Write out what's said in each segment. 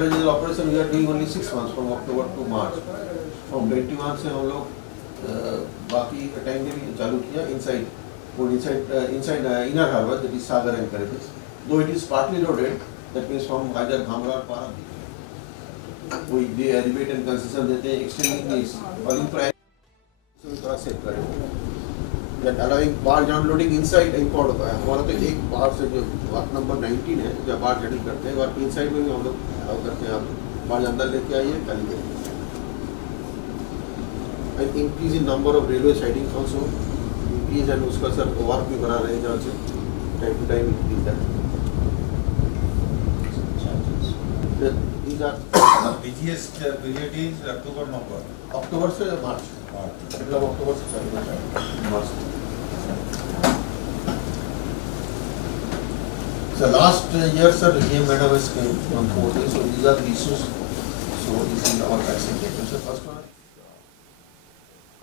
strategic operation we are doing only 6 months from October to March. From 21 से हम लोग बाकी टाइम में भी चालू किया inside inner harbour, that is Sagar and Caribbean. Though it is partly loaded, that means from either Dhamra or Paradip. We they rebate and concession देते हैं, extending this hauling price थोड़ा सेव करेंगे. That allowing barge unloading inside import होता है. हमारा तो एक बार से जो वार्ड नंबर 19 है, जब बार्ज जड़ी करते हैं, और inside में भी हम लोग अलाउ करते हैं, आप बार्ज अंदर लेके आइए, खाली करिए. And increase in number of railway sidings also increase, and उसका सर वर्क भी बना रहे हैं जहाँ से time to time increase that. These are busiest period is October November. October से March. मतलब अक्टूबर से चालू होता है मार्च. So last year sir regime madam is on 4 days, so these are the issues. So this is our taxing data. So first one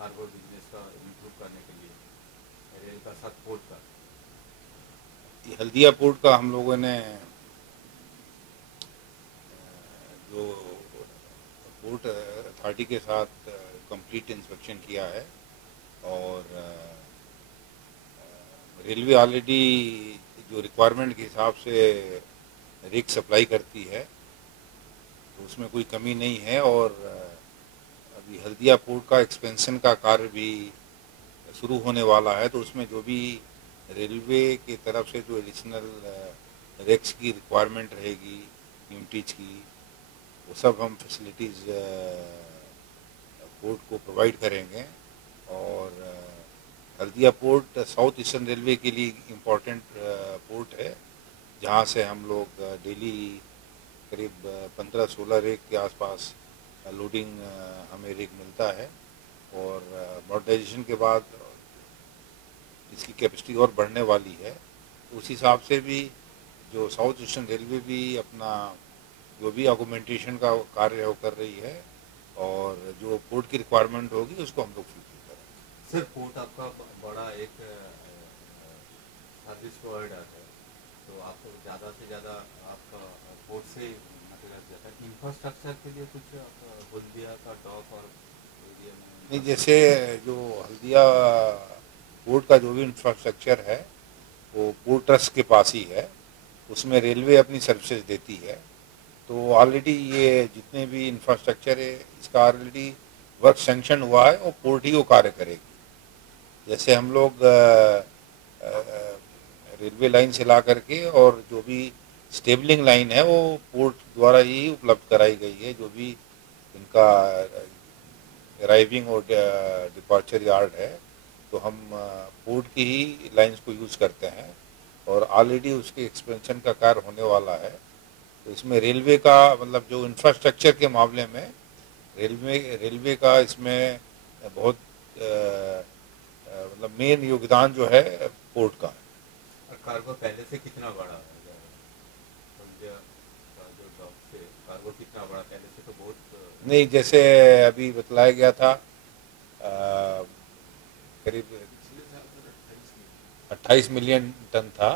harbour business का improve करने के लिए रेल का साथ पोर्ट का, हल्दिया पोर्ट का हम लोगों ने जो पोर्ट अथॉरिटी के साथ कंप्लीट इंस्पेक्शन किया है, और रेलवे ऑलरेडी जो रिक्वायरमेंट के हिसाब से रेक सप्लाई करती है, तो उसमें कोई कमी नहीं है. और अभी हल्दिया पोर्ट का एक्सपेंशन का कार्य भी शुरू होने वाला है, तो उसमें जो भी रेलवे की तरफ से जो एडिशनल रेक्स की रिक्वायरमेंट रहेगी यूनिटीज की, वो सब हम फैसिलिटीज़ पोर्ट को प्रोवाइड करेंगे. और Haldia port south eastern railway के लिए इम्पोर्टेंट पोर्ट है, जहाँ से हम लोग डेली करीब 15-16 रेक के आसपास लोडिंग हमें रेक मिलता है. और मॉडर्नाइजेशन के बाद इसकी कैपेसिटी और बढ़ने वाली है, तो उस हिसाब से भी जो साउथ ईस्टर्न रेलवे भी अपना जो भी ऑगमेंटेशन का कार्य वो कर रही है, और जो पोर्ट की रिक्वायरमेंट होगी उसको हम लोग फुलफिल करेंगे. सर पोर्ट आपका बड़ा एक सर्विस प्रोवाइडर है, तो आपको ज़्यादा से ज़्यादा आपका पोर्ट से मटेरियल जाता है. इंफ्रास्ट्रक्चर के लिए कुछ हल्दिया का डॉक और एरिया में नहीं, जैसे जो हल्दिया पोर्ट का जो भी इंफ्रास्ट्रक्चर है वो पोर्ट ट्रस्ट के पास ही है, उसमें रेलवे अपनी सर्विसेज देती है. तो ऑलरेडी ये जितने भी इंफ्रास्ट्रक्चर है इसका ऑलरेडी वर्क सैंक्शन हुआ है, और पोर्ट ही वो कार्य करेगी. जैसे हम लोग रेलवे लाइन से ला करके, और जो भी स्टेबलिंग लाइन है वो पोर्ट द्वारा ही उपलब्ध कराई गई है. जो भी इनका अराइविंग और डिपार्चर यार्ड है, तो हम पोर्ट की ही लाइंस को यूज़ करते हैं, और ऑलरेडी उसके एक्सपेंशन का कार्य होने वाला है. तो इसमें रेलवे का मतलब जो इंफ्रास्ट्रक्चर के मामले में रेलवे का इसमें बहुत मतलब मेन योगदान जो है पोर्ट का है. और कार्गो पहले से कितना बड़ा है? हल्दिया का जो डॉक से कार्गो कितना बड़ा पहले से? तो बहुत नहीं, जैसे अभी बतलाया गया था करीब 28 मिलियन टन था.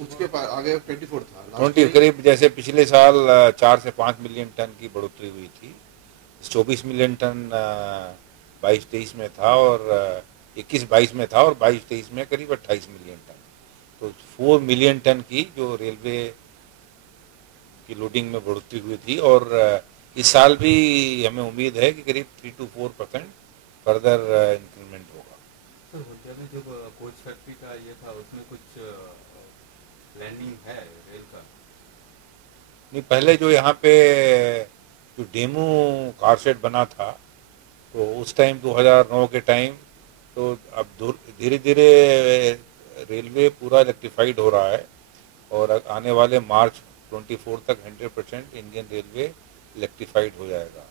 उसके आगे 24 था. 20 करीब, जैसे पिछले साल 4 से 5 मिलियन टन की बढ़ोतरी हुई थी. 24 मिलियन टन 22-23 में था, और 21-22 में था, और 22-23 में करीब 28 मिलियन टन. तो 4 मिलियन टन की जो रेलवे की लोडिंग में बढ़ोतरी हुई थी. और इस साल भी हमें उम्मीद है कि करीब 3 to 4% फर्दर इंक्रीमेंट होगा. सर हल्दिया में जो कोच फैक्ट्री का ये था, उसमें कुछ प्लानिंग है रेल का? नहीं, पहले जो यहाँ पे जो डेमू कार शेड बना था, तो उस टाइम 2009 के टाइम, तो अब धीरे धीरे रेलवे पूरा इलेक्ट्रीफाइड हो रहा है, और आने वाले मार्च 24 तक 100% इंडियन रेलवे इलेक्ट्रीफाइड हो जाएगा.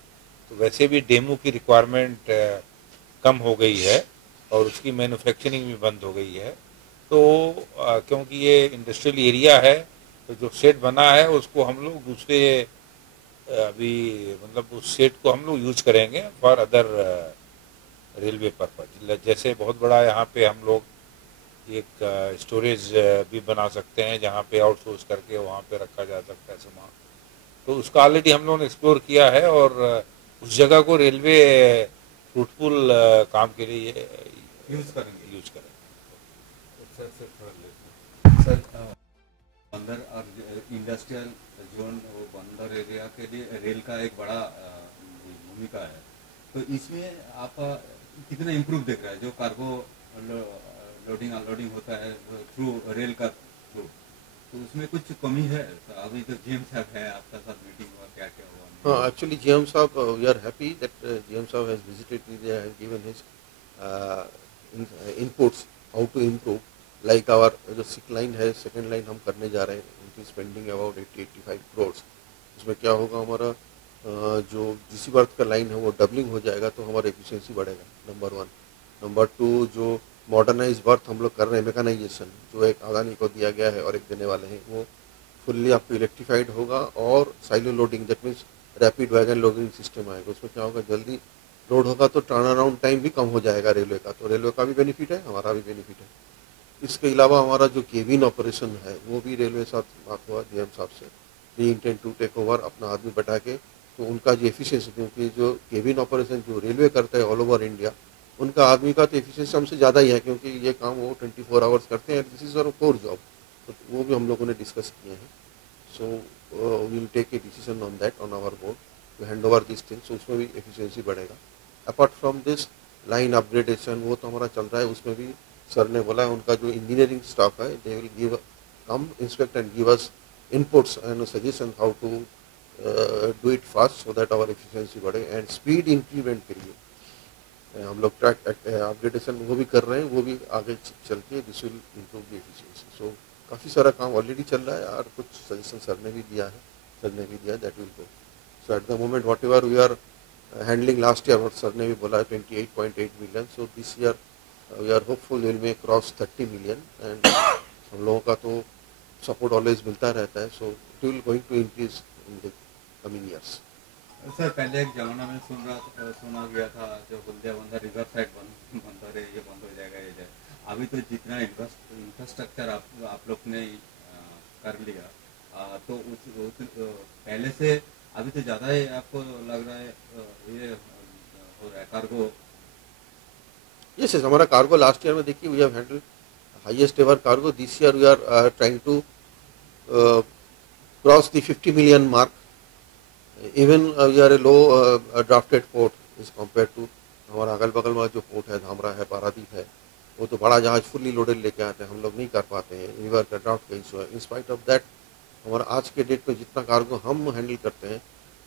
तो वैसे भी डेमू की रिक्वायरमेंट कम हो गई है, और उसकी मैन्युफैक्चरिंग भी बंद हो गई है. तो क्योंकि ये इंडस्ट्रियल एरिया है, तो जो शेड बना है उसको हम लोग दूसरे अभी मतलब उस शेड को हम लोग यूज करेंगे फॉर अदर रेलवे पर्पज. जैसे बहुत बड़ा यहाँ पे हम लोग एक स्टोरेज भी बना सकते हैं, जहाँ पे आउटसोर्स करके वहाँ पे रखा जा सकता है सामान. तो उसका ऑलरेडी हम लोगों ने एक्सप्लोर किया है और उस जगह को रेलवे फ्रूटफुल काम के लिए यूज करेंगे। सर बंदर और इंडस्ट्रियल जोन वो बंदर एरिया के लिए रेल का एक बड़ा भूमिका है, तो इसमें आप कितना इम्प्रूव देख रहा है जो कार्गो लोडिंग अनलोडिंग होता है थ्रू रेल का थ्रू, तो उसमें कुछ कमी है? तो अभी तो जीएम साहब है आपका साथ मीटिंग हुआ, क्या क्या हुआ? हाँ, actually GM साहब, we are happy that GM साहब has visited India and given his inputs how to improve. Like our जो सिक लाइन है, सेकेंड लाइन हम करने जा रहे हैं, उनकी स्पेंडिंग अबाउट 80-85 करोड़। उसमें क्या होगा, हमारा जो जीसी बर्थ का लाइन है वो डबलिंग हो जाएगा, तो हमारा एफिशिएंसी बढ़ेगा, नंबर 1। नंबर 2, जो मॉडर्नाइज बर्थ हम लोग कर रहे हैं, मेकानाइजेशन जो एक अदानी को दिया गया है और एक देने वाले हैं, वो फुल्ली आपको इलेक्ट्रीफाइड होगा और silo loading, that means rapid wagon loading system आएगा। उसमें क्या होगा, जल्दी लोड होगा तो टर्न अराउंड टाइम भी कम हो जाएगा रेलवे का, तो रेलवे का भी बेनिफिट है, हमारा भी बेनिफिट है। इसके अलावा हमारा जो केबिन ऑपरेशन है वो भी रेलवे साथ बात हुआ जीएम साहब से, we intend to take over अपना आदमी बैठा के, तो उनका जो एफिशिएंसी, क्योंकि जो केबिन ऑपरेशन जो रेलवे करता है ऑल ओवर इंडिया, उनका आदमी का तो एफिशिएंसी हमसे ज़्यादा ही है, क्योंकि ये काम वो 24 आवर्स करते हैं, this is our core job, तो वो भी हम लोगों ने डिस्कस किए हैं। So we will take a decision on that on our board to hand over this thing, so उसमें भी एफिशिएंसी बढ़ेगा। Apart from this line upgradation वो तो हमारा चल रहा है, उसमें भी सर ने बोला है उनका जो इंजीनियरिंग स्टाफ है, they will give come inspect and give us inputs and suggestion how to do it fast so that our efficiency बढ़े एंड स्पीड इंक्रीमेंट के लिए हम लोग ट्रैक अपग्रेडेशन वो भी कर रहे हैं, वो भी आगे चल के this will improve the efficiency. So काफ़ी सारा काम ऑलरेडी चल रहा है और कुछ सजेशन सर ने भी दिया है, that will go. So at the moment whatever we are handling last year, और सर ने भी बोला है 28.8 million, so this year we are hopeful we'll may cross 30 million and हम लोगों का तो सपोर्ट ऑलवेज मिलता रहता है, so it will going to increase in the coming years. Sir पहले एक जमाना में सुना गया था जो हल्दिया बंदर रिवर साइड बंदर है, ये बंद हो जाएगा, ये जाएगा। अभी तो जितना इंफ्रास्ट्रक्चर आप लोग ने कर लिया, तो उस पहले से अभी तो ज़्यादा ही आपको लग रहा है ये हो रहा है कार्गो? Yes, हमारा कार्गो लास्ट ईयर में देखिए we have handle highest ever cargo. This year we are trying to cross the 50 million mark. Even we are a low drafted port is compare to हमारा अगल बगल में जो port है, धामरा है, पारादीप है, वो तो बड़ा जहाज फुल्ली लोडेड लेके आते हैं, हम लोग नहीं कर पाते हैं, रिवर का ड्राफ्ट का इशू है। इन स्पाइट ऑफ दैट हमारा आज के डेट में जितना कार्गो हम हैंडल करते हैं,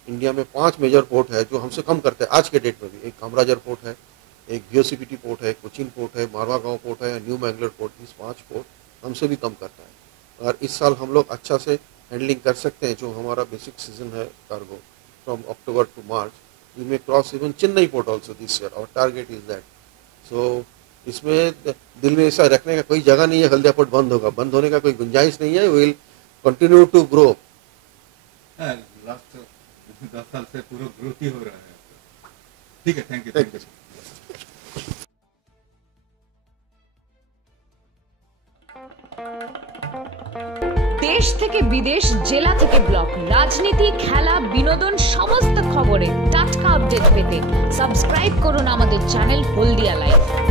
इंडिया में 5 मेजर पोर्ट है जो हमसे कम करते हैं आज के डेट में भी। एक कामराजर पोर्ट है, एक VOCPT पोर्ट है, कोचिन पोर्ट है, मारवा गांव पोर्ट है, न्यू मैंगलोर पोर्ट, इस 5 पोर्ट हमसे भी कम करता है। और इस साल हम लोग अच्छा से हैंडलिंग कर सकते हैं, जो हमारा बेसिक सीजन है cargo from October to March, we may cross even Chennai port also this year, और टारगेट इज दैट। सो इसमें दिल में ऐसा रखने का कोई जगह नहीं है हल्दिया पोर्ट बंद होगा, बंद होने का कोई गुंजाइश नहीं है, will continue to grow. Last 10 साल से पूरा ग्रोथ ही हो रहा है। ठीक है, थैंक यू। দেশ থেকে বিদেশ, জেলা থেকে ব্লক, রাজনীতি, খেলা, বিনোদন সমস্ত খবরে টাটকা আপডেট পেতে সাবস্ক্রাইব করুন আমাদের চ্যানেল হলদিয়া লাইভ।